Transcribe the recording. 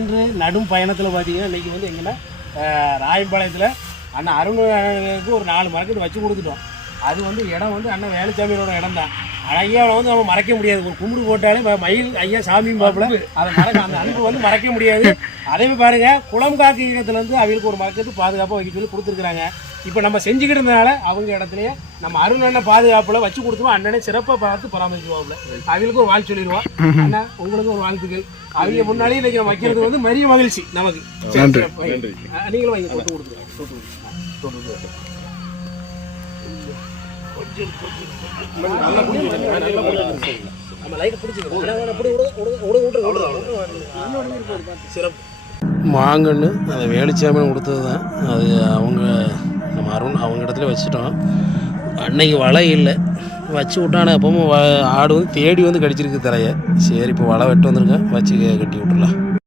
இன்று நடும் பயணத்தில் பார்த்தீங்கன்னா இன்றைக்கி வந்து எங்கன்னா ராயம்பாளையத்தில் அண்ணன் அருணுக்கு ஒரு நாலு மரக்கட்டு வச்சு கொடுத்துட்டோம். அது வந்து இடம் வந்து அண்ணன் வேலுச்சாமியோட இடம் தான் ஐயாவை வந்து நம்ம மறக்க முடியாது. ஒரு கும்பிடு போட்டாலே மயில் ஐயா சாமியும் பார்ப்பல அதை மறக்க அந்த அன்பு வந்து மறக்க முடியாது. அதே பாருங்கள் பாருங்க குளம் காக்கு இடத்துலேருந்து அவங்களுக்கு ஒரு மரக்கட்டு பாதுகாப்பாக வைக்க சொல்லி கொடுத்துருக்குறாங்க. இப்போ நம்ம செஞ்சுக்கிட்டு இருந்தனால அவங்க இடத்துலயே நம்ம அருண் அண்ணன் பாதுகாப்புல வச்சு கொடுத்துருவோம் அண்ணனே சிறப்பாக பார்த்து பராமரிக்குவாப்புல அவங்களுக்கு ஒரு வாழ்த்து சொல்லிடுவோம். அண்ணா உங்களுக்கு ஒரு வாழ்த்துக்கள். அவங்க முன்னாடியே இன்னைக்கு நம்ம வைக்கிறது வந்து மரிய மகிழ்ச்சி நமக்கு. நீங்களும் வைங்க தொட்டு கொஞ்சம் நல்லா சிறப்பு மாங்கன்று அதை வேலுச்சாமின்னு கொடுத்தது தான் அது அவங்க அருண் அவங்க இடத்துல வச்சுட்டோம். அன்னைக்கு வலை இல்லை. வச்சு விட்டானே எப்பவும் வ- ஆடு வந்து தேடி வந்து கடிச்சிருக்கு தலையை சரி இப்போ வலை வெட்டு வந்திருக்கேன் வச்சு கட்டி விட்டுறலாம்.